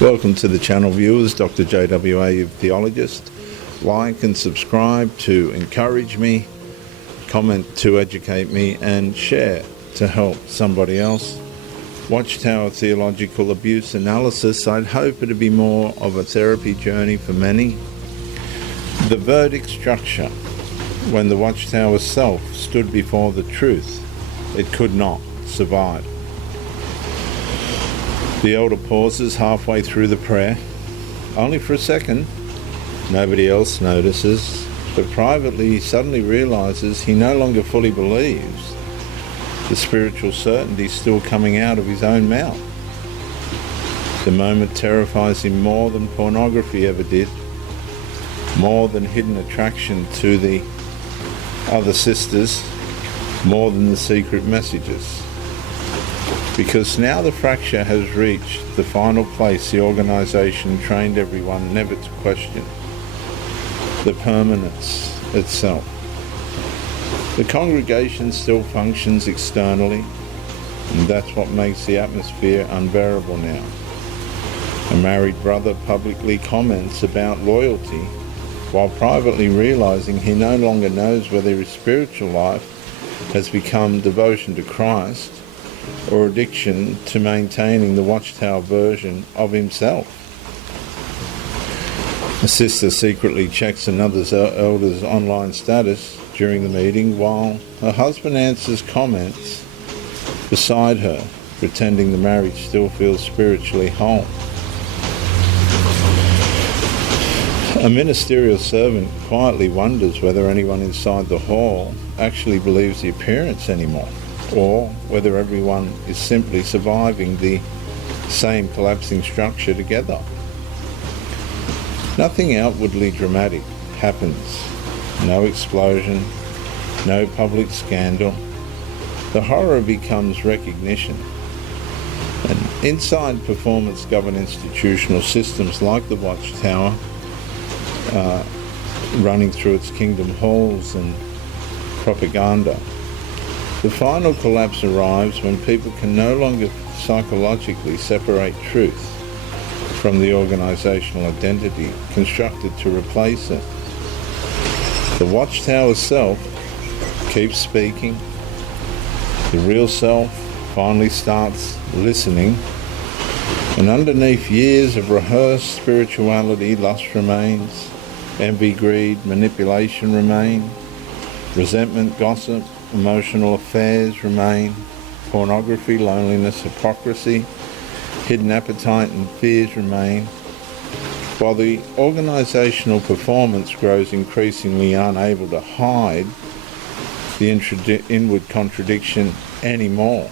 Welcome to the channel viewers, Dr. JW, theologist. Like and subscribe to encourage me, comment to educate me, and share to help somebody else. Watchtower theological abuse analysis. I'd hope it'd be more of a therapy journey for many. The verdict structure. When the Watchtower self stood before the truth, it could not survive. The elder pauses halfway through the prayer, only for a second. Nobody else notices, but privately he suddenly realizes he no longer fully believes the spiritual certainty still coming out of his own mouth. The moment terrifies him more than pornography ever did, more than hidden attraction to the other sisters, more than the secret messages. Because now the fracture has reached the final place the organisation trained everyone never to question: the permanence itself. The congregation still functions externally, and that's what makes the atmosphere unbearable now. A married brother publicly comments about loyalty, while privately realising he no longer knows whether his spiritual life has become devotion to Christ or addiction to maintaining the Watchtower version of himself. A sister secretly checks another elder's online status during the meeting, while her husband answers comments beside her, pretending the marriage still feels spiritually whole. A ministerial servant quietly wonders whether anyone inside the hall actually believes the appearance anymore, or whether everyone is simply surviving the same collapsing structure together. Nothing outwardly dramatic happens. No explosion, no public scandal. The horror becomes recognition. And inside performance-governed institutional systems like the Watchtower, running through its kingdom halls and propaganda, the final collapse arrives when people can no longer psychologically separate truth from the organisational identity constructed to replace it. The Watchtower self keeps speaking. The real self finally starts listening. And underneath years of rehearsed spirituality, lust remains, envy, greed, manipulation remain, resentment, gossip, emotional affairs remain, pornography, loneliness, hypocrisy, hidden appetite and fears remain, while the organisational performance grows increasingly unable to hide the inward contradiction anymore.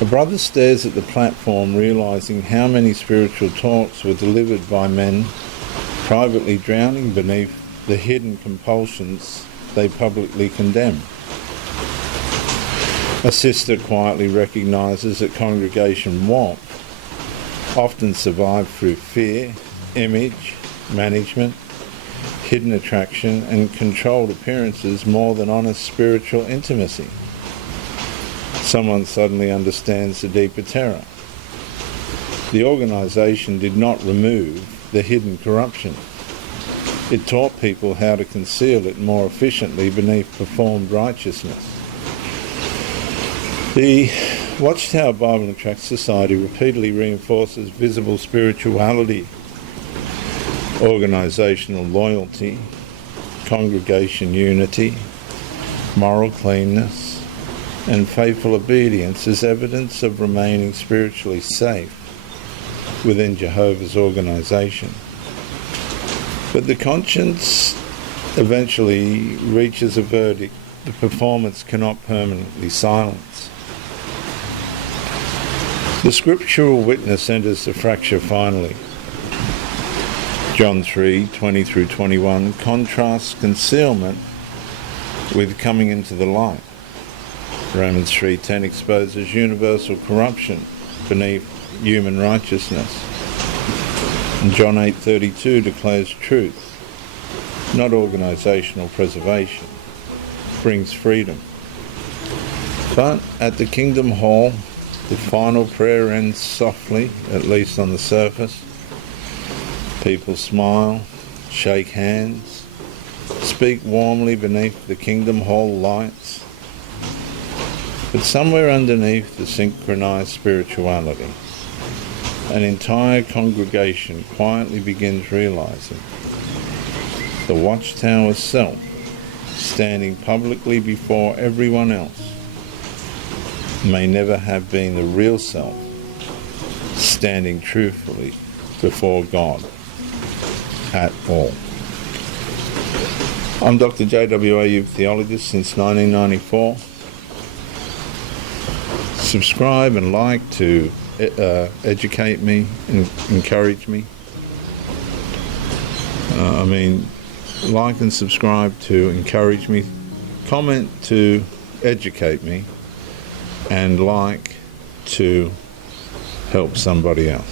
A brother stares at the platform, realising how many spiritual talks were delivered by men privately drowning beneath the hidden compulsions they publicly condemn. A sister quietly recognises that congregation want often survive through fear, image, management, hidden attraction and controlled appearances more than honest spiritual intimacy. Someone suddenly understands the deeper terror. The organisation did not remove the hidden corruption. It taught people how to conceal it more efficiently beneath performed righteousness. The Watchtower Bible and Tract Society repeatedly reinforces visible spirituality, organisational loyalty, congregation unity, moral cleanness, and faithful obedience as evidence of remaining spiritually safe within Jehovah's organisation. But the conscience eventually reaches a verdict the performance cannot permanently silence. The scriptural witness enters the fracture finally. John 3:20-21 contrasts concealment with coming into the light. Romans 3:10 exposes universal corruption beneath human righteousness. And John 8:32 declares truth, not organisational preservation, brings freedom. But at the Kingdom Hall, The final prayer ends softly, at least on the surface. People smile, shake hands, speak warmly beneath the Kingdom Hall lights. But somewhere underneath the synchronized spirituality, an entire congregation quietly begins realizing the Watchtower self, standing publicly before everyone else, may never have been the real self, standing truthfully before God at all. I'm Dr. JW, youth theologist since 1994. Subscribe and like to educate me and encourage me. Like and subscribe to encourage me. Comment to educate me. And like to help somebody else.